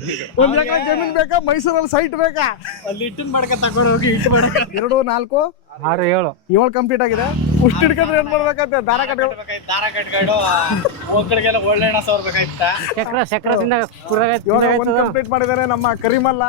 1 ಎಕರೆ ಜಮೀನ್ ಬೇಕಾ ಮೈಸೂರಲ್ಲಿ ಸೈಟ್ ಬೇಕಾ ಅಲ್ಲಿ ಇಟ್ಟು ಮಾಡ್ಕ ತಗೊಂಡು ಹೋಗಿ ಇಟ್ಟು ಮಾಡಕ 2 4 6 7 ಕಂಪ್ಲೀಟ್ ಆಗಿದೆ. ಉಷ್ಟು ಹಿಡ್ಕೊಂಡ್ರೆ ಏನ್ ಮಾಡ್ಬೇಕಂತೆ ದಾರ ಕಟ್ಕೊಂಡು ಒಕ್ಕಳಿಗೆಲ್ಲ ಒಳ್ಳೆ ಎಣ್ಣೆ ಸವರ್ಬೇಕಾಯ್ತ ಸಕ್ರದಿಂದ ಕಂಪ್ಲೀಟ್ ಮಾಡಿದ್ದಾರೆ ನಮ್ಮ ಕರಿಮಲ್ಲ.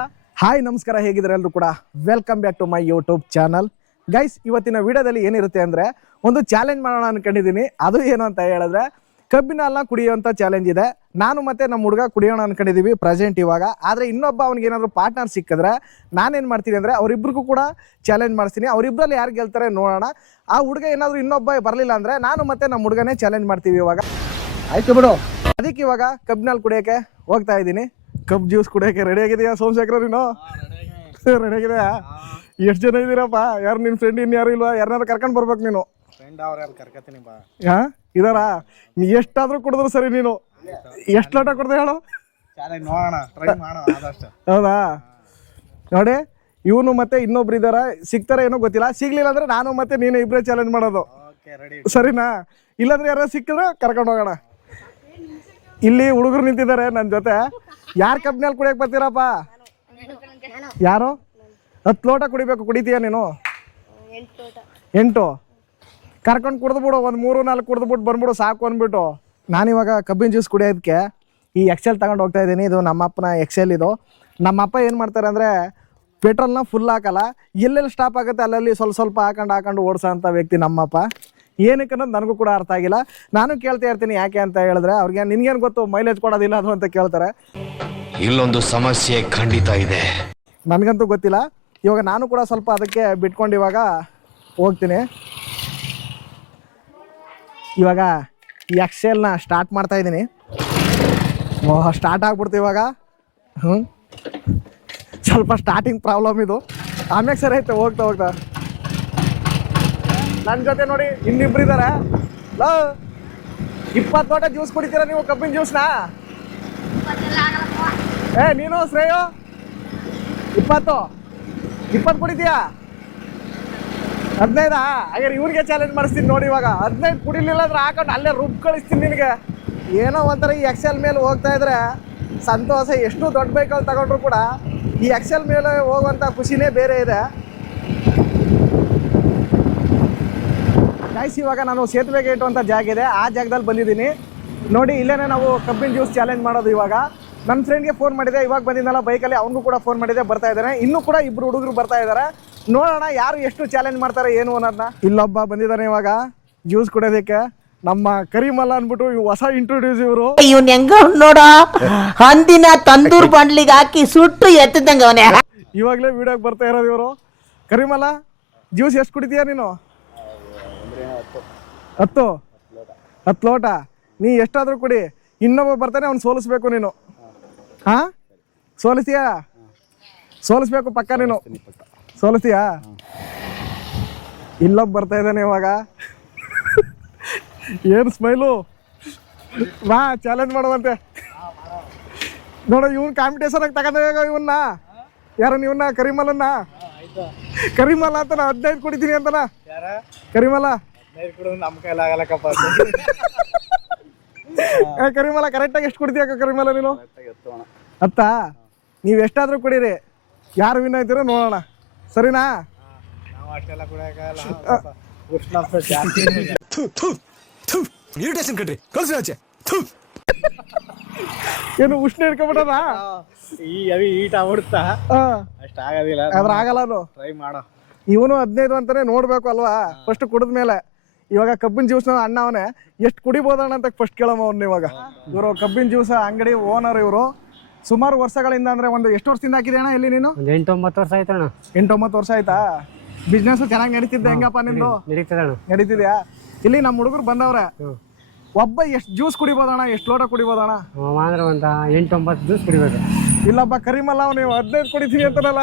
ಹಾಯ್ ನಮಸ್ಕಾರ, ಹೇಗಿದ್ದಾರೆ ಎಲ್ಲರೂ ಕೂಡ. Welcome back to my YouTube channel. Guys, ಇವತ್ತಿನ ವಿಡಿಯೋದಲ್ಲಿ ಏನಿರುತ್ತೆ ಅಂದ್ರೆ ಒಂದು ಚಾಲೆಂಜ್ ಮಾಡೋಣ ಅನ್ಕೊಂಡಿದ್ದೀನಿ. ಅದು ಏನು ಅಂತ ಹೇಳಿದ್ರೆ ಕಬ್ಬಿನ ಹಾಲನ್ನ ಕುಡಿಯುವಂಥ ಚಾಲೆಂಜ್ ಇದೆ. ನಾನು ಮತ್ತೆ ನಮ್ಮ ಹುಡುಗ ಕುಡಿಯೋಣ ಅನ್ಕೊಂಡಿದ್ದೀವಿ ಪ್ರೆಸೆಂಟ್ ಇವಾಗ. ಆದರೆ ಇನ್ನೊಬ್ಬ ಅವ್ನಿಗೆ ಏನಾದ್ರು ಪಾರ್ಟ್ನರ್ ಸಿಕ್ಕಿದ್ರೆ ನಾನೇನು ಮಾಡ್ತೀನಿ ಅಂದರೆ ಅವರಿಬ್ರಿಗೂ ಕೂಡ ಚಾಲೆಂಜ್ ಮಾಡಿಸ್ತೀನಿ. ಅವರಿಬ್ಬರಲ್ಲಿ ಯಾರು ಗೆಲ್ತಾರೆ ನೋಡೋಣ. ಆ ಹುಡುಗ ಏನಾದರೂ ಇನ್ನೊಬ್ಬ ಬರಲಿಲ್ಲ ಅಂದರೆ ನಾನು ಮತ್ತೆ ನಮ್ಮ ಹುಡುಗನೇ ಚಾಲೆಂಜ್ ಮಾಡ್ತೀವಿ ಇವಾಗ. ಆಯ್ತು ಬಿಡು. ಅದಕ್ಕೆ ಇವಾಗ ಕಬ್ಬಿನ ಹಾಲು ಕುಡಿಯೋಕ್ಕೆ ಹೋಗ್ತಾ ಇದ್ದೀನಿ. ಕಬ್ ಜ್ಯೂಸ್ ಕುಡಿಯೋಕ್ಕೆ ರೆಡಿ ಆಗಿದೆಯಾ ಸೋಮಶೇಖರ? ನೀನು ರೆಡಿ ಆಗಿದೆಯಾ? ಎಷ್ಟು ಜನ ಇದ್ದೀರಪ್ಪ? ಯಾರು ನಿನ್ನ ಫ್ರೆಂಡ್ ಇನ್ಯಾರು ಇಲ್ವಾ? ಯಾರನ್ನಾರು ಕರ್ಕೊಂಡು ಬರ್ಬೇಕು ನೀನು. ಇದಾರ? ನೀ ಎಷ್ಟಾದ್ರೂ ಕುಡಿದ್ರು ಸರಿ. ನೀನು ಎಷ್ಟು ಲೋಟ ಕುಡ್ದೆ ಹೇಳು? ಹೌದಾ? ನೋಡಿ, ಇವನು ಮತ್ತೆ ಇನ್ನೊಬ್ರು ಇದಾರ. ಸಿಗ್ತಾರೆ ಏನೋ ಗೊತ್ತಿಲ್ಲ. ಸಿಗ್ಲಿಲ್ಲ ಅಂದ್ರೆ ನಾನು ಮತ್ತೆ ನೀನು ಇಬ್ಬರೇ ಚಾಲೆಂಜ್ ಮಾಡೋದು, ಸರಿನಾ? ಇಲ್ಲಾಂದ್ರೆ ಯಾರು ಸಿಕ್ಕಿದ್ರೆ ಕರ್ಕೊಂಡು ಹೋಗೋಣ. ಇಲ್ಲಿ ಹುಡುಗರು ನಿಂತಿದ್ದಾರೆ ನನ್ನ ಜೊತೆ. ಯಾರು ಕಬ್ಬಿನಲ್ಲಿ ಕುಡಿಯಕ್ ಬರ್ತೀರಪ್ಪ? ಯಾರು? 10 ಲೋಟ ಕುಡಿಬೇಕು. ಕುಡಿತೀಯ ನೀನು? 8 ಕರ್ಕೊಂಡು ಕುಡಿದ್ಬಿಡು. ಒಂದು 3-4 ಕುಡಿದ್ಬಿಟ್ಟು ಬಂದ್ಬಿಡು ಸಾಕು ಅಂದ್ಬಿಟ್ಟು. ನಾನಿವಾಗ ಕಬ್ಬಿನ ಜ್ಯೂಸ್ ಕುಡಿಯೋದಕ್ಕೆ ಈ ಎಕ್ಸೆಲ್ ತಗೊಂಡು ಹೋಗ್ತಾ ಇದ್ದೀನಿ. ಇದು ನಮ್ಮಪ್ಪನ ಎಕ್ಸೆಲ್. ಇದು ನಮ್ಮಪ್ಪ ಏನು ಮಾಡ್ತಾರೆ ಅಂದರೆ ಪೆಟ್ರೋಲ್ನ ಫುಲ್ ಹಾಕಲ್ಲ. ಎಲ್ಲೆಲ್ಲಿ ಸ್ಟಾಪ್ ಆಗುತ್ತೆ ಅಲ್ಲಲ್ಲಿ ಸ್ವಲ್ಪ ಸ್ವಲ್ಪ ಹಾಕೊಂಡು ಓಡಿಸೋ ಅಂಥ ವ್ಯಕ್ತಿ ನಮ್ಮಪ್ಪ. ಏನಕ್ಕೆ ಅನ್ನೋದು ನನಗೂ ಕೂಡ ಅರ್ಥ ಆಗಿಲ್ಲ. ನಾನು ಕೇಳ್ತಾ ಇರ್ತೀನಿ ಯಾಕೆ ಅಂತ ಹೇಳಿದ್ರೆ ಅವ್ರಿಗೆ ನಿನ್ಗೇನು ಗೊತ್ತು ಮೈಲೇಜ್ ಕೊಡೋದಿಲ್ಲ ಅದು ಅಂತ ಕೇಳ್ತಾರೆ. ಇಲ್ಲೊಂದು ಸಮಸ್ಯೆ ಖಂಡಿತ ಇದೆ, ನನಗಂತೂ ಗೊತ್ತಿಲ್ಲ. ಇವಾಗ ನಾನು ಕೂಡ ಸ್ವಲ್ಪ ಅದಕ್ಕೆ ಬಿಟ್ಕೊಂಡು ಇವಾಗ ಹೋಗ್ತೀನಿ. ಇವಾಗ ಈ ಎಕ್ಸೆಲ್ನ ಸ್ಟಾರ್ಟ್ ಮಾಡ್ತಾ ಇದ್ದೀನಿ. ಸ್ಟಾರ್ಟ್ ಆಗ್ಬಿಡ್ತು ಇವಾಗ. ಸ್ವಲ್ಪ ಸ್ಟಾರ್ಟಿಂಗ್ ಪ್ರಾಬ್ಲಮ್ ಇದು, ಆಮ್ಯಾಗ ಸರಿ ಐತೆ ಹೋಗ್ತಾ ಹೋಗ್ತಾ. ನನ್ನ ಜೊತೆ ನೋಡಿ ಇನ್ನಿಬ್ರು ಇದ್ದಾರೆ. 20 ಲೋಟ ಜ್ಯೂಸ್ ಕುಡಿತೀರಾ ನೀವು ಕಬ್ಬಿನ ಜ್ಯೂಸ್ನ? ನೀನು ಶ್ರೇಯೋ 20 ಕುಡಿತೀಯಾ? 15? ಹಾಗಾದ್ರೆ ಇವ್ರಿಗೆ ಚಾಲೆಂಜ್ ಮಾಡಿಸ್ತೀನಿ ನೋಡಿ. ಇವಾಗ 15 ಕುಡಿಲಿಲ್ಲ ಅಂದ್ರೆ ಹಾಕೊಂಡು ಅಲ್ಲೇ ರುಬ್ ಕಳಿಸ್ತೀನಿ ನಿನಗೆ. ಏನೋ ಒಂಥರ ಈ ಎಕ್ಸೆಲ್ ಮೇಲೆ ಹೋಗ್ತಾ ಇದ್ರೆ ಸಂತೋಷ. ಎಷ್ಟು ದೊಡ್ಡ ಬೈಕಲ್ಲಿ ತಗೊಂಡ್ರು ಕೂಡ ಈ ಎಕ್ಸೆಲ್ ಮೇಲೆ ಹೋಗುವಂಥ ಖುಷಿನೇ ಬೇರೆ ಇದೆ. ಗೈಸ್, ಇವಾಗ ನಾನು ಸೇತುವೆಗೆ ಇಟ್ಟುವಂಥ ಜಾಗ ಇದೆ, ಆ ಜಾಗದಲ್ಲಿ ಬಂದಿದ್ದೀನಿ ನೋಡಿ. ಇಲ್ಲೇನೆ ನಾವು ಕಬ್ಬಿನ ಜ್ಯೂಸ್ ಚಾಲೆಂಜ್ ಮಾಡೋದು. ಇವಾಗ ನನ್ನ ಫ್ರೆಂಡ್ಗೆ ಫೋನ್ ಮಾಡಿದೆ, ಇವಾಗ ಬಂದಿದ್ದಲ್ಲ ಬೈಕಲ್ಲಿ, ಅವನಿಗೂ ಕೂಡ ಫೋನ್ ಮಾಡಿದೆ, ಬರ್ತಾ ಇದ್ದಾನೆ. ಇನ್ನೂ ಕೂಡ 2 ಹುಡುಗರು ಬರ್ತಾ ಇದ್ದಾರೆ. ನೋಡೋಣ ಯಾರು ಎಷ್ಟು ಚಾಲೆಂಜ್ ಮಾಡ್ತಾರೆ ಏನು ಅನ್ನೋದನ್ನ. ಇಲ್ಲೊಬ್ಬ ಬಂದಿದ್ದಾನೆ ಇವಾಗ ಜ್ಯೂಸ್ ಕುಡಿಯೋದಕ್ಕೆ, ನಮ್ಮ ಕರಿಮಲ್ಲ ಅಂದ್ಬಿಟ್ಟು. ಹೊಸ ಇಂಟ್ರೊಡ್ಯೂಸ್ ಇವರು. ಇವ್ನ ಹೆಂಗ ನೋಡ, ಹಂದಿನ ತಂದೂರ್ ಬಂಡ್ಲಿಗೆ ಹಾಕಿ ಸುಟ್ಟು ಎತ್ತದಂಗ ಅವನೇ. ಇವಾಗಲೇ ವಿಡಿಯೋಗೆ ಬರ್ತಾ ಇರೋದು ಇವರು. ಕರಿಮಲ್ಲ, ಜ್ಯೂಸ್ ಎಷ್ಟು ಕುಡಿತೀಯ ನೀನು? 10 ಲೋಟ. ನೀ ಎಷ್ಟಾದ್ರೂ ಕುಡಿ. ಇನ್ನೊಬ್ಬ ಬರ್ತಾನೆ, ಅವ್ನು ಸೋಲಿಸ್ಬೇಕು ನೀನು. ಹಾ, ಸೋಲಿಸ್ತೀಯಾ? ಸೋಲಿಸ್ಬೇಕು ಪಕ್ಕ ನೀನು. ಸೋಲಿಸ್ತೀಯಾ? ಇಲ್ಲೊಬ್ಬ ಬರ್ತಾ ಇದ್ದಾನೆ ಇವಾಗ. ಏನು ಸ್ಮೈಲು? ಬಾ ಚಾಲೆಂಜ್ ಮಾಡುವಂತೆ. ನೋಡು, ಇವನ್ ಕಾಂಪಿಟೇಷನ್ ಆಗಿ ತಗೊಂಡಾಗ ಇವನ್ನ. ಯಾರ ಇವನ್ನ? ಕರಿಮಲನ್ನ. ಕರಿಮಲ ಅಂತ ನಾ 15 ಕುಡಿತೀನಿ ಅಂತನ. ಕರಿಮಲ ನಮ್ಮ ಕೈಲಿ ಆಗಲ್ಲಕ್ಕಪ್ಪ. ಕರಿಮಲ ಕರೆಕ್ಟಾಗಿ ಎಷ್ಟು ಕುಡಿತೀಯ ಕರಿಮಲ ನೀನು? 10? ನೀವು ಎಷ್ಟಾದ್ರೂ ಕುಡೀರಿ. ಯಾರು ವಿನ್ ಆಯ್ತಿರೋ ನೋಡೋಣ, ಸರಿನಾ? ಏನು ಉಷ್ಣ ಹಿಡ್ಕೊಂಡ್ಬಿಟ್ಟದ? ಈಟ್ ಆಗ್ಬಿಡ್ತಾ? ಅಷ್ಟ ಆಗೋದಿಲ್ಲ. ಅದ್ರ ಆಗಲ್ಲ. ಟ್ರೈ ಮಾಡೋ. ಇವನು 15 ಅಂತಾನೆ ನೋಡ್ಬೇಕು ಅಲ್ವಾ ಫಸ್ಟ್ ಕುಡಿದ್ಮೇಲೆ. ಇವಾಗ ಕಬ್ಬಿನ ಜ್ಯೂಸ್ನ ಅಣ್ಣ ಅವನೇ ಎಷ್ಟು ಕುಡಿಬೋದಣ್ಣ ಅಂತ ಫಸ್ಟ್ ಕೇಳಮ್ಮ ಅವ್ನು. ಇವಾಗ ಇವರು ಕಬ್ಬಿನ ಜ್ಯೂಸ್ ಅಂಗಡಿ ಓನರ್ ಇವರು. ಸುಮಾರು ವರ್ಷಗಳಿಂದ ಅಂದ್ರೆ ಒಂದು ಎಷ್ಟು ವರ್ಷದಿಂದ ಹಾಕಿದೆ ಅಣ್ಣ ಇಲ್ಲಿ ನೀನು? 8-9 ವರ್ಷ ಆಯ್ತಣ್ಣ. 8-9 ವರ್ಷ ಆಯ್ತಾ? ಬಿಸ್ನೆಸ್ ಚೆನ್ನಾಗಿ ನಡೀತಿದ್ದೆ ಹೆಂಗಪ್ಪ ನಿಂದು? ನಡೀತಿದ್ಯಾ? ಇಲ್ಲಿ ನಮ್ಮ ಹುಡುಗರು ಬಂದವ್ರೆ. ಒಬ್ಬ ಎಷ್ಟು ಜ್ಯೂಸ್ ಕುಡಿಬೋದಣ್ಣ? ಎಷ್ಟು ಲೋಟ ಕುಡಿಬೋದಣ್ಣ? ಅಂದ್ರೆ ಒಂದು 8-9 ಜ್ಯೂಸ್ ಕುಡಿಬೇಕು. ಇಲ್ಲಪ್ಪ ಕರಿಮಲ್ಲ, ನೀವು 15 ಕುಡಿತೀನಿ ಅಂತಾನಲ್ಲ.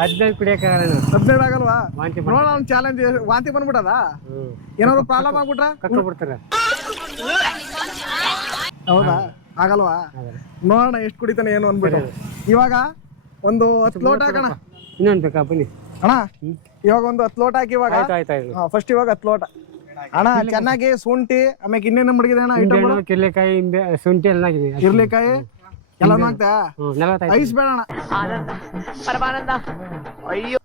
15 ಕುಡಿಯಕ್ಕಾಗಲ್ಲ. 15 ಆಗಲ್ವಾ? ನೋಡ ಅವ್ನು ಚಾಲೆಂಜ್. ವಾಂತಿ ಬಂದ್ಬಿಟ್ಟದ? ಏನಾದ್ರು ಪ್ರಾಬ್ಲಮ್ ಆಗ್ಬಿಟ್ರೆ ಕರ್ಕೊಬಿಡ್ತಾರೆ. ಹೌದಾ? ಆಗಲ್ವಾ? ನೋಡೋಣ ಎಷ್ಟು ಕುಡಿತಾನೆ ಏನು ಅಂದ್ಬಿಟ್ಟು. ಇವಾಗ ಒಂದು 10 ಲೋಟ ಹಾಕೋಣ. ಇನ್ನೊಂದು ಬೇಕಾ ಬನ್ನಿ ಅಣ್ಣ. ಇವಾಗ ಒಂದು 10 ಲೋಟ ಹಾಕಿ. ಇವಾಗ ಫಸ್ಟ್ ಇವಾಗ 10 ಲೋಟ ಅಣ್ಣ. ಚೆನ್ನಾಗಿ ಶುಂಠಿ, ಆಮೇಲೆ ಇನ್ನೇನು ಮಡಗಿದೆ ಅಣ್ಣ ಐಟಮ್? ಕಿರ್ಲೆಕಾಯಿ, ಶುಂಠಿ ಎಲ್ಲ ಹಾಕಿದೆ. ಕಿರ್ಲೆಕಾಯಿ, ಎಲ್ಲಾನು ಆಗ್ತಾ 40 ಐಸ್ ಬೇಡ ಅಣ್ಣ,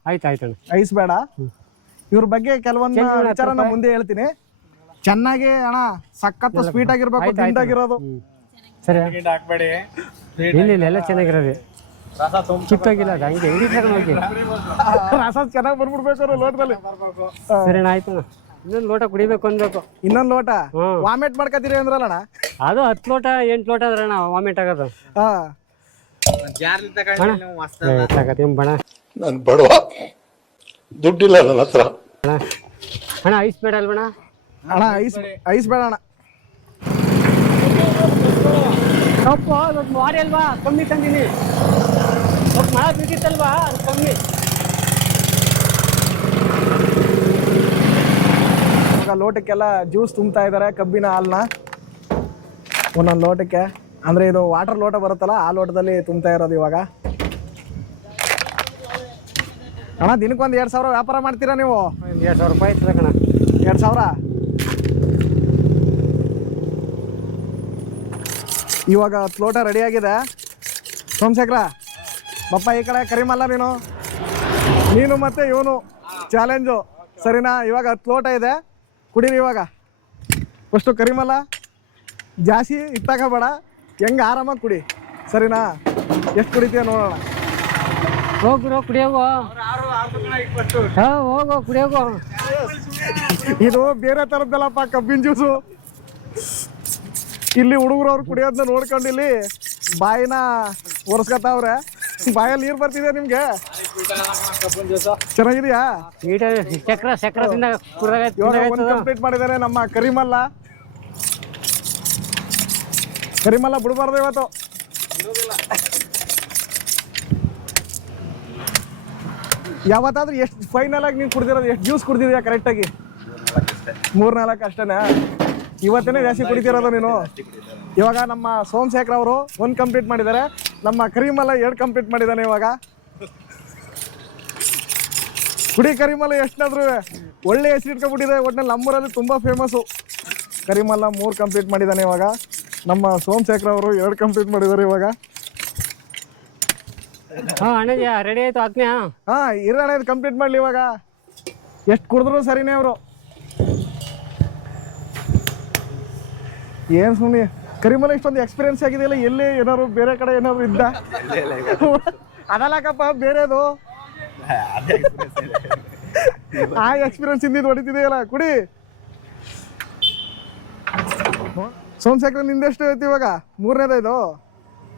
ಆಯ್ತು ಆಯ್ತಣ್ಣ. ಐಸ್ ಬೇಡ. ಇವ್ರ ಬಗ್ಗೆ ಕೆಲವೊಂದು ವಿಚಾರ ನಾನು ಮುಂದೆ ಹೇಳ್ತೀನಿ. ಚೆನ್ನಾಗಿ ಅಣ್ಣ ಸಖತ್ ಸ್ವೀಟ್ ಆಗಿರ್ಬೇಕು, ತಿಂದಾಗಿರೋದು. ಸರಿ ಹಾಕ್ಬೇಡಿ, ಇಲ್ಲ ಎಲ್ಲ ಚೆನ್ನಾಗಿರೋದು, ರಸ ತುಂಬ ಚಿಕ್ಕಾಗಿಲ್ಲ ಅದು ಹಂಗೆ ಹೆಂಗೆ ತಗೊಂಡು ಹೋಗಿ. ರಸ ಚೆನ್ನಾಗಿ ಬಂದ್ಬಿಡ್ಬೇಕು ಲೋಟದಲ್ಲಿ. ಸರಿ ಅಣ್ಣ ಆಯ್ತಣ್ಣ. ಇನ್ನೊಂದು ಲೋಟ ಕುಡಿಬೇಕು ಅನ್ಬೇಕು. ಇನ್ನೊಂದ್ ಲೋಟ ವಾಮಿಟ್ ಮಾಡ್ಕತ್ತೀರಿ ಅಂದ್ರಲ್ಲಣ್ಣ. ಅದು 10 ಲೋಟ 8 ಲೋಟ ಅದ್ರಣ್ಣ ವಾಮಿಟ್ ಆಗೋದು. ಹಾ ಜಾರ್ಲಿ ತಗೊಂಡು ನೀವು ಮಸ್ತ್ ತಗತ್ತೀನಿ ಬಣ. ನಾನು ಬಡವ, ದುಡ್ಡಿಲ್ಲ ನನ್ನ ಹತ್ರ. ಅಣ್ಣ ಐಸ್ ಬೇಡ ಅಲ್ವಣ? ಅಣ್ಣ ಐಸ್ ಬೇಡ ಅಣ್ಣ. ಸ್ವಲ್ಪ ಮಾರಿ ಅಲ್ವಾ ಕಮ್ಮಿ ತಂದೀನಿ, ಸ್ವಲ್ಪ ಮಳೆ ಬಿದ್ದಿತ್ತಲ್ವಾ ಅದು ಕಮ್ಮಿ. ಇವಾಗ ಲೋಟಕ್ಕೆಲ್ಲ ಜ್ಯೂಸ್ ತುಂಬ್ತಾ ಇದ್ದಾರೆ, ಕಬ್ಬಿನ ಹಾಲನ್ನ ಒಂದೊಂದು ಲೋಟಕ್ಕೆ. ಅಂದ್ರೆ ಇದು ವಾಟರ್ ಲೋಟ ಬರುತ್ತಲ್ಲ, ಆ ಲೋಟದಲ್ಲಿ ತುಂಬ್ತಾ ಇರೋದು ಇವಾಗ. ಅಣ್ಣ ದಿನಕ್ಕೊಂದು 2,000 ವ್ಯಾಪಾರ ಮಾಡ್ತೀರಾ ನೀವು? 2,000 ರೂಪಾಯಿ ಆಯ್ತದ ಕಣ. 2,000. ಇವಾಗ 10 ಲೋಟ ರೆಡಿ ಆಗಿದೆ. ಸೋಮಶೇಖರ ಬಪ್ಪ ಈ ಕಡೆ, ಕರಿಮಲ್ಲ ನೀನು ಮತ್ತೆ ಇವನು ಚಾಲೆಂಜು, ಸರಿನಾ? ಇವಾಗ 10 ಲೋಟ ಇದೆ, ಕುಡೀರಿ ಇವಾಗ. ಫಸ್ಟು ಕರಿಮಲ್ಲ ಜಾಸ್ತಿ ಇತ್ತಾಗಬೇಡ, ಹೆಂಗೆ ಆರಾಮಾಗಿ ಕುಡಿ, ಸರಿನಾ? ಎಷ್ಟು ಕುಡಿತೀಯ ನೋಡೋಣ. ಹೋಗ್ರು ಕುಡಿಯೋಗು, ಹೋಗು ಕುಡಿಯೋಗು. ಇದು ಬೇರೆ ಥರದ್ದಲ್ಲಪ್ಪ ಕಬ್ಬಿನ ಜ್ಯೂಸು. ಇಲ್ಲಿ ಹುಡುಗರು ಅವ್ರು ಕುಡಿಯೋದನ್ನ ನೋಡ್ಕೊಂಡು ಇಲ್ಲಿ ಬಾಯಿನ ಒರೆಸ್ಕೊತಾವ್ರೆ. ಬಾಯಲ್ಲಿ ನೀರು ಬರ್ತಿದೆ ನಿಮ್ಗೆ? ಚೆನ್ನಾಗಿದೆಯಾ? ಚಕ್ರ ತಿಂದ ಇವಾಗ ಒಂದು ಕಂಪ್ಲೀಟ್ ಮಾಡಿದ್ದಾರೆ ನಮ್ಮ ಕರಿಮಲ್ಲ. ಕರಿಮಲ್ಲ ಬಿಡಬಾರ್ದು ಇವತ್ತು. ಯಾವತ್ತಾದ್ರೂ ಎಷ್ಟು ಫೈನಲ್ ಆಗಿ ನೀವು ಕುಡ್ದಿರೋದು, ಎಷ್ಟು ಜ್ಯೂಸ್ ಕುಡ್ದಿದ್ಯಾ ಕರೆಕ್ಟಾಗಿ? 3-4 ಅಷ್ಟೇನಾ? ಇವತ್ತೇನೆ ಜಾಸ್ತಿ ಕುಡಿತಿರೋದು ನೀನು. ಇವಾಗ ನಮ್ಮ ಸೋಮಶೇಖರ್ ಅವರು 1 ಕಂಪ್ಲೀಟ್ ಮಾಡಿದ್ದಾರೆ, ನಮ್ಮ ಕರಿಮಲ್ಲ 2 ಕಂಪ್ಲೀಟ್ ಮಾಡಿದ್ದಾನೆ ಇವಾಗ. ಕುಡಿ ಕರಿಮಲ್ಲ ಎಷ್ಟಾದ್ರೂ ಒಳ್ಳೆ ಹೆಸರು ಇಟ್ಕೊಂಡ್ಬಿಟ್ಟಿದೆ. ಒಟ್ಟಿನಲ್ಲಿ ನಮ್ಮೂರಲ್ಲಿ ತುಂಬ ಫೇಮಸ್ಸು. ಕರಿಮಲ್ಲ 3 ಕಂಪ್ಲೀಟ್ ಮಾಡಿದ್ದಾನೆ ಇವಾಗ. ನಮ್ಮ ಸೋಮಶೇಖರ್ ಅವರು 2 ಕಂಪ್ಲೀಟ್ ಮಾಡಿದ್ದಾರೆ ಇವಾಗ. ಅಣ್ಣಜ ರೆಡಿ ಆಯ್ತು ಆತ್ಮೀಯ. ಇರೋಣ, ಇದು ಕಂಪ್ಲೀಟ್ ಮಾಡಲಿ ಇವಾಗ. ಎಷ್ಟು ಕುಡಿದ್ರು ಸರಿನೇ ಅವರು. ಏನು ಸುಮ್ಮನೆ ಕರಿಮಲ್ಲ ಇಷ್ಟೊಂದು ಎಕ್ಸ್ಪೀರಿಯನ್ಸ್ ಆಗಿದೆಯಲ್ಲ, ಎಲ್ಲಿ ಏನಾದ್ರು ಬೇರೆ ಕಡೆ ಏನಾದ್ರು ಇದ್ದ? ಅದಲ್ಲಕ್ಕಪ್ಪ ಬೇರೆದು. ಆ ಎಕ್ಸ್ಪೀರಿಯನ್ಸ್ ಇಂದಿದ್ದು ಹೊಡಿತಿದೆಯಲ್ಲ, ಕುಡಿ. ಸೋಮಶೇಖರ್ ನಿಂದೆಷ್ಟು ಐತಿ ಇವಾಗ? 3ನೇದಾಯ್ತು?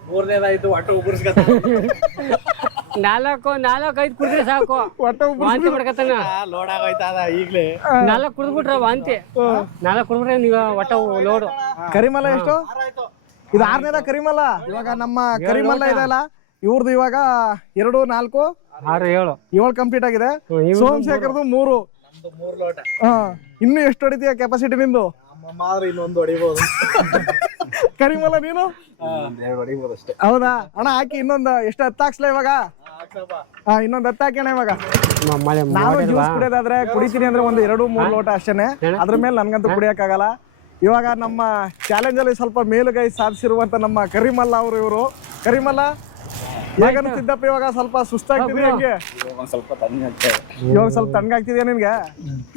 3ನೇದಾಯ್ತು. ಒಟ್ಟು ಉಗುರ್ಸ್ಕೊತ 4-5 ಕುಡಿದ್ರೆ ಸಾಕು, ಒಟ್ಟು ವಾಂತಿ ಮಾಡ್ಕತ್ತಾನ. ಲೋಡ್ ಆಗೋಯ್ತಾ ಈಗ್ಲೇ? 4 ಕುಡಿದ್ಬಿಟ್ರೆ ವಾಂತಿ. 4 ಕುಡಿದ್ರೆ ನೀವು ಒಟ್ಟ ಲೋಡು. ಕರಿಮಲ್ಲ ಎಷ್ಟು? ಇದು 6ನೇದ ಕರಿಮಲ್ಲ. ಇವಾಗ ನಮ್ಮ ಕರಿಮಲ್ಲ ಇದೆಯಲ್ಲ, ಇವ್ರದ್ದು ಇವಾಗ 2, 4, 6, 7 ಕಂಪ್ಲೀಟ್ ಆಗಿದೆ. ಸೋಮಶೇಖರ್ದು 3. 3 ಲೋಟ. ಇನ್ನು ಎಷ್ಟು ಹೊಡಿತೀಯ ಕೆಪಾಸಿಟಿ ನಿಂದು? ಮಾತ್ರ ಇನ್ನೊಂದು ಹೊಡಿಬೋದು. ಕರಿಮಲ್ಲ ನೀನು? 2 ಹೊಡಿಬೋದು ಅಷ್ಟೇ. ಹೌದಾ ಅಣ್ಣ? ಹಾಕಿ ಇನ್ನೊಂದು ಎಷ್ಟು 10 ಹಾಕ್ಸ್ಲಾ ಇವಾಗ? ಇನ್ನೊಂದು 10 ಹಾಕೋಣ ಇವಾಗ. ನಾನು ಜ್ಯೂಸ್ ಕುಡಿಯೋದಾದ್ರೆ ಕುಡಿತೀನಿ ಅಂದ್ರೆ ಒಂದು 2-3 ಲೋಟ ಅಷ್ಟೇನೆ. ಅದ್ರ ಮೇಲೆ ನನ್ಗಂತೂ ಕುಡಿಯಕ್ಕಾಗಲ್ಲ. ಇವಾಗ ನಮ್ಮ ಚಾಲೆಂಜ್ ಅಲ್ಲಿ ಸ್ವಲ್ಪ ಮೇಲುಗೈ ಸಾಧಿಸಿರುವಂತ ನಮ್ಮ ಕರಿಮಲ್ಲ ಅವರು ಇವರು. ಕರಿಮಲ್ಲ ಹೇಗನ್ನಿದ್ದಪ್ಪ ಇವಾಗ? ಸ್ವಲ್ಪ ಸುಸ್ತಾಗ್ತಿದೆ ಹೆಂಗೆ? ಸ್ವಲ್ಪ ತಣ್ಣಗಾಗ್ತದೆ. ಇವಾಗ ಸ್ವಲ್ಪ ತಣ್ಣಗಾಗ್ತಿದ್ಯಾ ನಿನ್ಗೆ?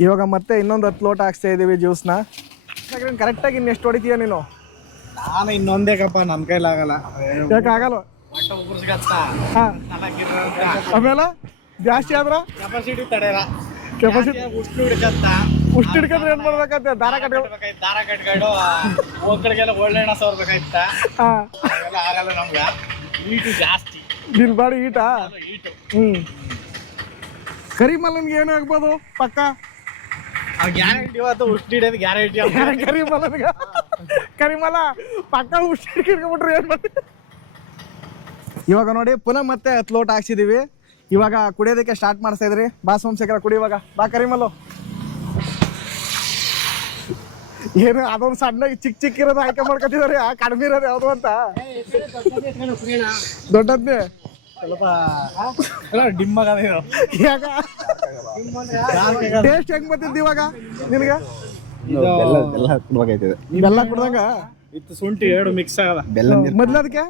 ಇವಾಗ ಮತ್ತೆ ಇನ್ನೊಂದು 10 ಲೋಟ ಹಾಕ್ಸ್ತಾ ಇದೀವಿ ಜ್ಯೂಸ್ನ. ಕರೆಕ್ಟಾಗಿ ಇನ್ನು ಎಷ್ಟು ಹೊಡಿತೀಯ ನೀನು? ನಾನು ಇನ್ನೊಂದೇ ಕಪ್ಪ, ನನ್ನ ಕೈಲಾಗಲ್ಲ. ಯಾಕಾಗಲ್ಲ? ಒಟ್ಟು ಉಗುರ್ಸ್ಕೊತ ಆಮೇಲೆ ಜಾಸ್ತಿ ಆದ್ರ ಕೆಪಾಸಿಟಿ ತಡೆಯಲ್ಲ. ಕೆಪಾಸಿಟಿ ಉಷ್ಟು ಹಿಡ್ಕತ್ತ. ಉಷ್ಟು ಹಿಡ್ಕೊಂಡ್ರೆ ಏನ್ ಮಾಡ್ಬೇಕಂತೆ? ದಾರ ಕಟ್ಬೇಕು. ದಾರ ಕಟ್ಕೊಂಡು ಒಕ್ಕಳಿಗೆಲ್ಲ ಒಳ್ಳೆಣ್ಣ ಸೋರ್ಬೇಕಾಯ್ತ. ಅವೆಲ್ಲ ಆಗಲ್ಲ ನಮ್ಗೆ. ಹೀಟು ಜಾಸ್ತಿ. ನಿನ್ ಬಾಡಿ ಈಟಾ? ಹೀಟು. ಕರಿಮಲ್ಲನ್ಗೆ ಏನು ಆಗ್ಬೋದು ಪಕ್ಕ? ಗ್ಯಾರಂಟಿ ಇವತ್ತು ಉಷ್ಟು ಹಿಡಿಯೋದು ಗ್ಯಾರಂಟಿ. ಕರಿಮಲ್ಲನ್ಗೆ ಕರಿಮಲ್ಲ ಪಕ್ಕ ಉಷ್ಟು ಹಿಡ್ಕೊಂಡ್ಬಿಟ್ರೆ ಏನ್ ಮಾಡಿ? ಇವಾಗ ನೋಡಿ ಪುನಃ ಮತ್ತೆ 10 ಲೋಟ ಹಾಕ್ಸಿದೀವಿ. ಇವಾಗ ಕುಡಿಯೋದಕ್ಕೆ ಸ್ಟಾರ್ಟ್ ಮಾಡಿಸ್ತಾ ಇದ್ರಿ. ಬಾ ಸೋಮಶೇಖರ ಕುಡಿ ಇವಾಗ. ಬಾ ಕರಿಮಲ್ಲು. ಏನು ಅದೊಂದು ಸಣ್ಣ ಚಿಕ್ಕ ಇರೋದು ಆಯ್ಕೆ ಮಾಡ್ಕೊತಿದಾರೆ, ಕಡಿಮೆ ಇರೋದು ಯಾವುದು ಅಂತ? ದೊಡ್ಡದ್ನೇ ಸ್ವಲ್ಪ ಡಿಮ್ ಆಗದ. ಯಾಕ? ಟೇಸ್ಟ್ ಹೆಂಗ್ ಬರ್ತಿದ್ದಿ ಇವಾಗ ನಿನಗೆ? ಬೆಲ್ಲ ಬೆಲ್ಲ ಕುಡ್ದಂಗ ಇತ್ತು ಶುಂಠಿ ಎರಡು ಮಿಕ್ಸ್ ಆಗದ. ಮೊದ್ಲದಕ್ಕೆ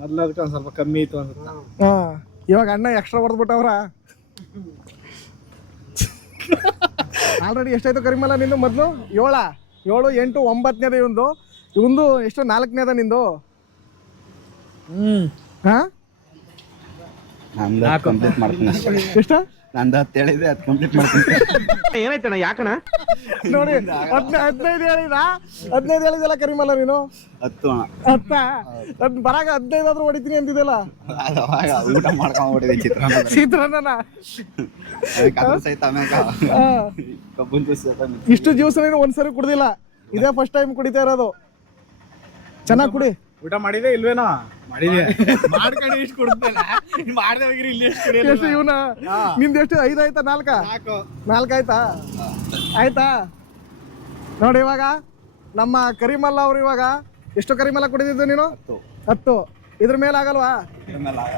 ಮೊದ್ಲದಕ್ಕೆ ಒಂದ್ ಸ್ವಲ್ಪ ಕಮ್ಮಿ ಇತ್ತು ಅನ್ಸುತ್ತೆ. ಹಾ ಇವಾಗ ಅಣ್ಣ ಎಕ್ಸ್ಟ್ರಾ ಹೊಡೆದ್ಬಿಟ್ಟವ್ರ. ಆಲ್ರೆಡಿ ಎಷ್ಟಾಯ್ತು ಕರಿಮಲ್ಲ ನಿಂದು? ಮೊದಲು 7, 8, 9ನೇದ ಇವಂದು ಎಷ್ಟು 4ನೇದ ನಿಂದು? ಹಾ ಕಂಪ್ಲೀಟ್ ಮಾಡ್ತೀನಿ ಎಷ್ಟ? ನಂದು 10 ಹೇಳಿದ್ರೆ ಅದು ಕಂಪ್ಲೀಟ್ ಮಾಡ್ತೀನಿ. ಏನಾಯ್ತಣ್ಣ ಯಾಕಣ? ನೋಡಿ 15 ಹೇಳಿದ, 15 ಹೇಳಿದಲ್ಲ ಕರಿಮಲ್ಲ ನೀನು? 10 10 ಬರಾಗ 15 ಆದ್ರೂ ಹೊಡಿತೀನಿ ಅಂತಿದ್ದಲ್ಲ. ಊಟ ಮಾಡ್ಕೊಂಡ್ ಹೊಡಿದೆ ಚಿತ್ರಾನ್ನ ಸಹಿತ ಆಮ್ಯಾಗ ಕಬ್ಬನ್ ಜ್ಯೂಸ್ ಇಷ್ಟು ಜ್ಯೂಸ್ ನೀನು ಒಂದ್ಸರಿ ಕುಡ್ದಿಲ್ಲ, ಇದೇ ಫಸ್ಟ್ ಟೈಮ್ ಕುಡಿತಾ ಇರೋದು. ಚೆನ್ನಾಗಿ ಕುಡಿ. ಊಟ ಮಾಡಿದೆ ಇಲ್ವೇನೋ? ಮಾಡಿದೆ. ಮಾಡ್ಕೊಂಡು ಇಷ್ಟು ಕೊಡ್ತಾನೆ, ಮಾಡದೆ ಹೋಗಿರಿ ಇಲ್ಲಿ ಎಷ್ಟು ಕುಡಿಯಲ್ಲ. ಎಷ್ಟು ಇವನ ನಿಂದ ಎಷ್ಟು? 5 ಆಯ್ತಾ? 4 ಆಯ್ತಾ? ಆಯ್ತಾ ನೋಡಿ. ಇವಾಗ ನಮ್ಮ ಕರಿಮಲ್ಲ ಅವ್ರು ಇವಾಗ ಎಷ್ಟು ಕರಿಮಲ್ಲ ಕುಡಿದಿದ್ದು ನೀನು? 10. ಇದ್ರ ಮೇಲೆ ಆಗಲ್ವಾ?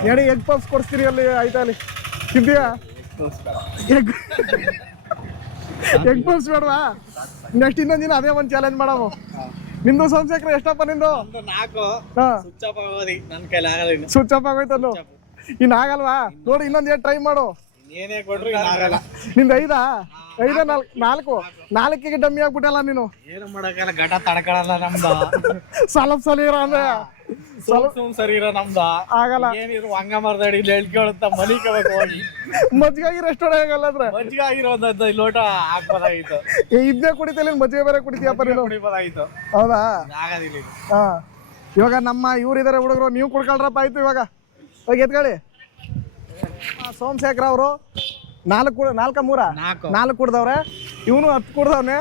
ಹೇಳಿ ಎಗ್ ಪಫ್ಸ್ ಕೊಡಿಸ್ತೀನಿ ಅಲ್ಲಿ, ಆಯ್ತಾ? ಅಲ್ಲಿ ತಿಂತೀಯಾ? ಎಗ್ ಪಫ್ಸ್ ಬೇಡವಾ? ನೆಕ್ಸ್ಟ್ ಇನ್ನೊಂದು ದಿನ ಅದೇ ಒಂದು ಚಾಲೆಂಜ್ ಮಾಡವು. ನಿಂದು ಸೋಮಶೇಖರ ಎಷ್ಟಪ್ಪ ನಿಂದು? 4 ಹಾ ಸ್ವಿಚ್ ಆಫ್ ಆಗೋದಿ, ನನ್ನ ಕೈಲಿ ಆಗಲ್ಲ. ಇನ್ನು ಸ್ವಿಚ್ ಆಫ್ ಆಗೋಯ್ತನ್ನು ಇನ್ನು ಆಗಲ್ವಾ? ನೋಡಿ ಇನ್ನೊಂದು ಟ್ರೈ ಮಾಡು. ಏನೇ ಕೊಟ್ರು ಇನ್ನು ಆಗಲ್ಲ. ನಿಂದು 5 4ಗೆ ಡಮ್ಮಿ ಆಗ್ಬಿಟ್ಟಲ್ಲ ನೀನು. ಏನು ಮಾಡಕ್ಕಲ್ಲ, ಘಟ ತಡ್ಕೊಳಲ್ಲ ನಮ್ದು. ಸ್ವಲ್ಪ ಸಲ ಇರೋ ಅಂದ್ರೆ ಸ್ವಲ್ಪ ಸರಿ ಇರೋ ನಮ್ದು ಆಗಲ್ಲ. ಏನಿದ್ರು ಹಂಗ ಮರ್ದಾಡಿ ಇಲ್ಲಿ ಹೇಳ್ಕೊಳುತ್ತ ಮನಿ ಕಬೇಕು ಹೋಗಿ ಮಜ್ಜಿಗೆ ರೆಸ್ಟೋರೆಂಟ್ ಆಗಲ್ಲ ಅಂದ್ರೆ ಮಜ್ಜಿಗೆ ಆಗಿರೋ ಒಂದು 15 ಲೋಟ ಹಾಕ್ಬೋದಾಗಿತ್ತು. ಇದನ್ನೇ ಕುಡಿತಲ್ಲ, ಮಜ್ಜಿಗೆ ಬೇರೆ ಕುಡಿತೀಯಪ್ಪ ನೀನು? ಕುಡಿಬೋದಾಗಿತ್ತು. ಹೌದಾ? ಆಗದಿಲ್ಲ ಇದು. ಹಾ ಇವಾಗ ನಮ್ಮ ಇವ್ರಿದಾರೆ ಹುಡುಗರು, ನೀವು ಕುಡ್ಕೊಳ್ರಪ್ಪ. ಆಯ್ತು ಇವಾಗ ಹೋಗಿ ಎತ್ಕೊಳ್ಳಿ. ಸೋಮಶೇಖರ ಅವರು 4 ಕುಡ್ದವ್ರೆ, ಇವನು 10 ಕುಡ್ದವ್ನೆ.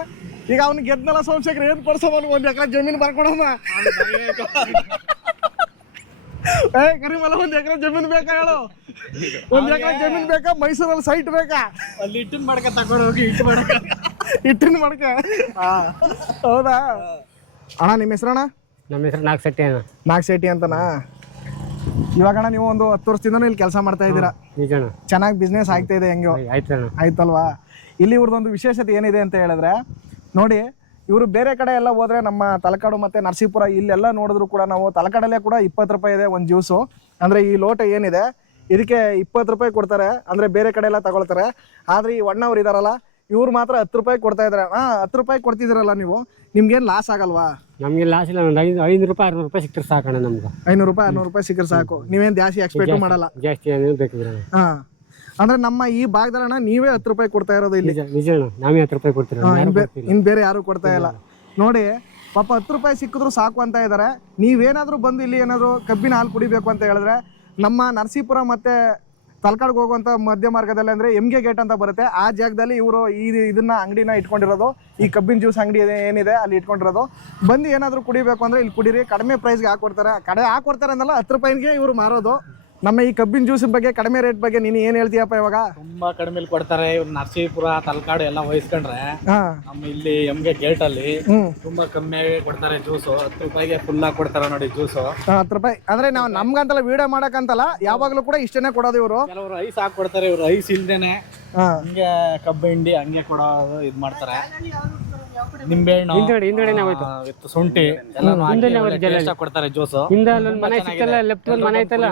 ಈಗ ಅವ್ನಿಗೆ ಗೆದ್ನಲ್ಲ ಸೋಮಶೇಖರ್, ಏನ್ ಕೊಡ್ಸವ? 1 ಎಕರೆ ಜಮೀನು ಬರ್ಕೊಡಮ್ಮ. ಕರಿಮಲ್ಲ 1 ಎಕರೆ ಜಮೀನು ಬೇಕಾ ಹೇಳು? 1 ಎಕರೆ ಜಮೀನು ಬೇಕಾ? ಮೈಸೂರಲ್ಲಿ ಸೈಟ್ ಬೇಕಾ? ಅಲ್ಲಿ ಇಟ್ಟಿನ ಮಡಕ ತಗೊಂಡು ಹೋಗಿ ಇಟ್ಟು ಮಡಕ ಇಟ್ಟಿನ ಮಡಕ. ಹೌದಾ ಅಣ್ಣ? ನಿಮ್ಮ ಹೆಸರಣ್ಣ? ನಮ್ಮ ಹೆಸರು ನಾಗಶೆಟ್ಟಿ ಅಣ್ಣ. ನಾಗಶೆಟ್ಟಿ ಅಂತನಾ? ಇವಾಗ ಅಣ್ಣ ನೀವು ಒಂದು 10 ವರ್ಷದಿಂದ ಇಲ್ಲಿ ಕೆಲಸ ಮಾಡ್ತಾ ಇದ್ದೀರಾ. ನಿಜಣ್ಣ. ಚೆನ್ನಾಗಿ ಬಿಸ್ನೆಸ್ ಆಗ್ತಾ ಇದೆ, ಹೆಂಗೋ ಆಯ್ತಣ್ಣ. ಆಯ್ತಲ್ವಾ? ಇಲ್ಲಿ ಇವ್ರದ್ದೊಂದು ವಿಶೇಷತೆ ಏನಿದೆ ಅಂತ ಹೇಳಿದ್ರೆ, ನೋಡಿ ಇವರು ಬೇರೆ ಕಡೆ ಎಲ್ಲ ಹೋದ್ರೆ ನಮ್ಮ ತಲಕಾಡು ಮತ್ತೆ ನರಸೀಪುರ ಇಲ್ಲೆಲ್ಲ ನೋಡಿದ್ರು ಕೂಡ ನಾವು ತಲಕಾಡಲ್ಲೇ ಕೂಡ 20 ರೂಪಾಯಿ ಇದೆ ಒಂದು ಜ್ಯೂಸು. ಅಂದ್ರೆ ಈ ಲೋಟ ಏನಿದೆ ಇದಕ್ಕೆ 20 ರೂಪಾಯಿ ಕೊಡ್ತಾರೆ, ಅಂದ್ರೆ ಬೇರೆ ಕಡೆ ಎಲ್ಲ ತಗೊಳ್ತಾರೆ. ಆದ್ರೆ ಈ ಅಣ್ಣವ್ರು ಇದಾರಲ್ಲ, ಇವ್ರು ಮಾತ್ರ 10 ರೂಪಾಯಿ ಕೊಡ್ತಾ ಇದಾರೆ. 10 ರೂಪಾಯಿ ಕೊಡ್ತಿದ್ದೀರಲ್ಲ ನೀವು, ನಿಮ್ಗೇನು ಲಾಸ್ ಆಗಲ್ವಾ? ನಮ್ಗೆ ಲಾಸ್ ಇಲ್ಲ. ಒಂದು 500 ರೂಪಾಯಿ 600 ರೂಪಾಯಿ ಸಿಕ್ಕರೆ ಸಾಕಣ್ಣ ನಮ್ಗೆ. 500 ರೂಪಾಯಿ 600 ರೂಪಾಯಿ ಸಿಕ್ಕರೆ ಸಾಕು, ನೀವೇನು ಜಾಸ್ತಿ ಎಕ್ಸ್ಪೆಕ್ಟ್ ಮಾಡಲ್ಲ. ಜಾಸ್ತಿ ಏನೇನು ಬೇಕಿದ್ರೆ. ಹಾ ಅಂದ್ರೆ ನಮ್ಮ ಈ ಭಾಗದಲ್ಲಣ್ಣ ನೀವೇ 10 ರೂಪಾಯಿ ಕೊಡ್ತಾ ಇರೋದು ಇಲ್ಲಿ. ನಿಜಣ್ಣ, ನಾವೇ 10 ರೂಪಾಯಿ ಕೊಡ್ತೀರ. ಇನ್ ಬೇರೆ ಯಾರು ಕೊಡ್ತಾ ಇಲ್ಲ ನೋಡಿ. ಪಾಪ 10 ರೂಪಾಯಿ ಸಿಕ್ಕಿದ್ರು ಸಾಕು ಅಂತ ಇದ್ದಾರೆ. ನೀವೇನಾದ್ರೂ ಬಂದು ಇಲ್ಲಿ ಏನಾದ್ರು ಕಬ್ಬಿನ ಹಾಲು ಕುಡಿಬೇಕು ಅಂತ ಹೇಳಿದ್ರೆ, ನಮ್ಮ ನರಸೀಪುರ ಮತ್ತೆ ತಲಕಾಡ್ಗೆ ಹೋಗುವಂತ ಮಧ್ಯ ಮಾರ್ಗದಲ್ಲಿ ಅಂದ್ರೆ MG ಗೇಟ್ ಅಂತ ಬರುತ್ತೆ, ಆ ಜಾಗದಲ್ಲಿ ಇವರು ಇದನ್ನ ಅಂಗಡಿನ ಇಟ್ಕೊಂಡಿರೋದು. ಈ ಕಬ್ಬಿನ ಜ್ಯೂಸ್ ಅಂಗಡಿ ಏನಿದೆ ಅಲ್ಲಿ ಇಟ್ಕೊಂಡಿರೋದು. ಬಂದು ಏನಾದ್ರು ಕುಡಿಬೇಕು ಅಂದ್ರೆ ಇಲ್ಲಿ ಕುಡೀರಿ, ಕಡಿಮೆ ಪ್ರೈಸ್ಗೆ ಹಾಕೊಡ್ತಾರೆ ಅನ್ನಲ್ಲ, 10 ರೂಪಾಯಿಗೆ ಇವರು ಮಾರೋದು. ನಮ್ಮ ಈ ಕಬ್ಬಿನ ಜ್ಯೂಸ್ ಬಗ್ಗೆ, ಕಡಿಮೆ ರೇಟ್ ಬಗ್ಗೆ ನೀನು ಏನ್ ಹೇಳ್ತೀಯಪ್ಪ ಇವಾಗ? ತುಂಬಾ ಕಡಿಮೆ ಕೊಡ್ತಾರೆ ಇವ್ರು. ನರಸೀಪುರ ತಲಕಾಡು ಎಲ್ಲ ವಹಿಸ್ಕೊಂಡ್ರೆ ನಮ್ಮ ಇಲ್ಲಿ MG ಗೇಟ್ ಅಲ್ಲಿ ತುಂಬಾ ಕಮ್ಮಿ ಕೊಡ್ತಾರೆ ಜ್ಯೂಸ್. 10 ರೂಪಾಯಿಗೆ ಫುಲ್ ಆಗಿ ಕೊಡ್ತಾರೆ ನೋಡಿ ಜ್ಯೂಸ್. 10 ರೂಪಾಯಿ ಅಂದ್ರೆ ನಾವು ನಮ್ಗಂತಲ್ಲ, ವಿಡಿಯೋ ಮಾಡಕ್ಕಂತಲ್ಲ, ಯಾವಾಗ್ಲೂ ಕೂಡ ಇಷ್ಟೇನೆ ಕೊಡೋದು ಇವರು. ಕೆಲವರು ಐಸ್ ಹಾಕಿ ಕೊಡ್ತಾರೆ, ಇವ್ರು ಐಸ್ ಇಲ್ದೇನೆ ಹಂಗೆ ಕಬ್ಬು ಹಿಂಡಿ ಹಂಗೆ ಕೊಡೋದು ಇದ್ ಮಾಡ್ತಾರೆ. ನಿಂಬೆಹಣ್ಣು, ವಿತ್ ಶುಂಠಿ ಎಲ್ಲ ಕೊಡ್ತಾರೆ ಜ್ಯೂಸ್. ಮನೆ ಸಿಕ್ಕಲ್ಲ, ಲೆಫ್ಟ್ ಮನೆ ಐತಲ್ಲ.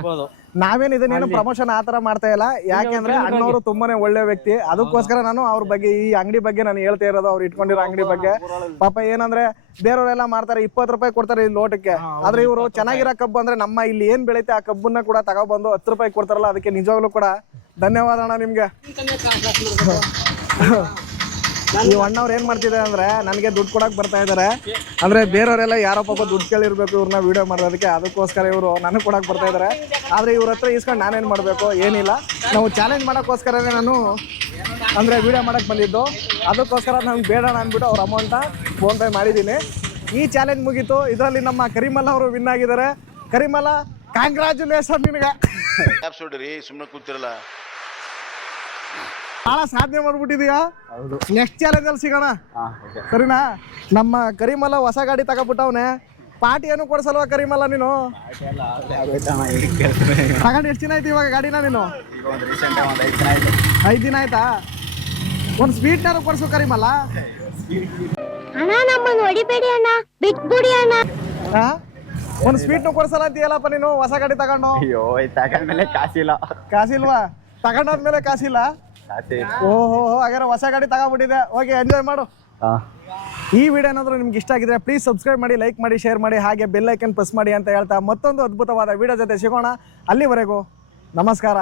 ನಾವೇನು ಇದನ್ನೇನು ಪ್ರಮೋಷನ್ ಆ ಥರ ಮಾಡ್ತಾ ಇಲ್ಲ, ಯಾಕೆಂದ್ರೆ ಅಣ್ಣವರು ತುಂಬಾನೇ ಒಳ್ಳೆ ವ್ಯಕ್ತಿ. ಅದಕ್ಕೋಸ್ಕರ ನಾನು ಅವ್ರ ಬಗ್ಗೆ, ಈ ಅಂಗಡಿ ಬಗ್ಗೆ ನಾನು ಹೇಳ್ತಾ ಇರೋದು, ಅವ್ರು ಇಟ್ಕೊಂಡಿರೋ ಅಂಗಡಿ ಬಗ್ಗೆ. ಪಾಪ ಏನಂದ್ರೆ ಬೇರೆಯವರೆಲ್ಲ ಮಾಡ್ತಾರೆ 20 ರೂಪಾಯಿ ಕೊಡ್ತಾರೆ ಈ ಲೋಟಕ್ಕೆ, ಆದ್ರೆ ಇವರು ಚೆನ್ನಾಗಿರೋ ಕಬ್ಬು ಅಂದ್ರೆ ನಮ್ಮ ಇಲ್ಲಿ ಏನ್ ಬೆಳೀತೆ ಆ ಕಬ್ಬನ್ನ ಕೂಡ ತಗೊಬಂದು 10 ರೂಪಾಯಿ ಕೊಡ್ತಾರಲ್ಲ, ಅದಕ್ಕೆ ನಿಜವಾಗ್ಲೂ ಕೂಡ ಧನ್ಯವಾದ ಅಣ್ಣ ನಿಮ್ಗೆ. ಈ ಅಣ್ಣವ್ರು ಏನ್ ಮಾಡ್ತಿದ್ದಾರೆ ಅಂದ್ರೆ ನನಗೆ ದುಡ್ಡು ಕೊಡಕ್ ಬರ್ತಾ ಇದಾರೆ. ಅಂದ್ರೆ ಬೇರೆಯವರೆಲ್ಲ ಯಾರೋ ಪಾಪ ದುಡ್ಡು ಕೇಳಿರ್ಬೇಕು ಇವ್ರನ್ನ ವಿಡಿಯೋ ಮಾಡೋದಕ್ಕೆ, ಅದಕ್ಕೋಸ್ಕರ ಇವರು ನನಗೆ ಕೊಡಕ್ ಬರ್ತಾ ಇದಾರೆ. ಆದ್ರೆ ಇವ್ರ ಹತ್ರ ಇಸ್ಕೊಂಡು ನಾನೇನ್ ಮಾಡ್ಬೇಕು? ಏನಿಲ್ಲ, ನಾವು ಚಾಲೆಂಜ್ ಮಾಡೋಕ್ಕೋಸ್ಕರನೇ ನಾನು ಅಂದ್ರೆ ವಿಡಿಯೋ ಮಾಡಕ್ ಬಂದಿದ್ದು. ಅದಕ್ಕೋಸ್ಕರ ನಂಗೆ ಬೇಡಣ ಅಂದ್ಬಿಟ್ಟು ಅವ್ರ ಅಮೌಂಟ ಫೋನ್ ಪೇ ಮಾಡಿದ್ದೀನಿ. ಈ ಚಾಲೆಂಜ್ ಮುಗೀತು. ಇದರಲ್ಲಿ ನಮ್ಮ ಕರಿಮಲ್ಲ ಅವರು ವಿನ್ ಆಗಿದ್ದಾರೆ. ಕರಿಮಲ್ಲ, ಕಾಂಗ್ರಾಚುಲೇಷನ್ ನಿನಗೆ. ಸುಮ್ಮನೆ ಕೂತಿರಲ್ಲ, ಬಹಳ ಸಾಧನೆ ಮಾಡ್ಬಿಟ್ಟಿದೀಯಾ. ನೆಕ್ಸ್ಟ್ ಚಾಲೆಂಜ್ ಅಲ್ಲಿ ಸಿಗೋಣ, ಸರಿನಾ? ನಮ್ಮ ಕರಿಮಲ್ಲ ಹೊಸ ಗಾಡಿ ತಗೊಬಿಟ್ಟವನೆ, ಪಾರ್ಟಿ ಏನು ಕೊಡ್ಸಲ್ವಾ ಕರಿಮಲ್ಲ ನೀನು? ತಗೊಂಡು ಎಷ್ಟು ದಿನ ಆಯ್ತು ಇವಾಗ ಗಾಡಿನ ನೀನು? 5 ದಿನ ಆಯ್ತಾ? ಒಂದು ಸ್ವೀಟ್ನಾರು ಕೊಡ್ಸು ಕರಿಮಲ್ಲ. ಅಣ್ಣ ನಮ್ಮನ್ನು ಹೊಡಿಬೇಡಿ ಅಣ್ಣ ಬಿಟ್ಬಿಡಿ ಅಣ್ಣ. ಹಾ ಒಂದು ಸ್ವೀಟ್ನು ಕೊಡ್ಸಲ್ಲ ಅಂತೀಯಲ್ಲಪ್ಪ ನೀನು ಹೊಸ ಗಾಡಿ ತಗೊಂಡು. ಅಯ್ಯೋ ತಗೊಂಡ್ಮೇಲೆ ಕಾಸಿಲ್ಲ. ಕಾಸಿಲ್ವಾ? ತಗೊಂಡಾದ್ಮೇಲೆ ಕಾಸಿಲ್ಲ? ಓಹೋ ಹಾಗಾದ್ರೆ ಹೊಸ ಗಾಡಿ ತಗೊಂಡ್ಬಿಟ್ಟಿದೆ. ಓಕೆ ಎಂಜಾಯ್ ಮಾಡು. ಈ ವಿಡಿಯೋ ಏನಾದರೂ ನಿಮ್ಗೆ ಇಷ್ಟ ಆಗಿದ್ರೆ ಪ್ಲೀಸ್ ಸಬ್ಸ್ಕ್ರೈಬ್ ಮಾಡಿ, ಲೈಕ್ ಮಾಡಿ, ಶೇರ್ ಮಾಡಿ, ಹಾಗೆ ಬೆಲ್ ಐಕನ್ ಪ್ರೆಸ್ ಮಾಡಿ ಅಂತ ಹೇಳ್ತಾ ಮತ್ತೊಂದು ಅದ್ಭುತವಾದ ವಿಡಿಯೋ ಜೊತೆ ಸಿಗೋಣ. ಅಲ್ಲಿವರೆಗೂ ನಮಸ್ಕಾರ.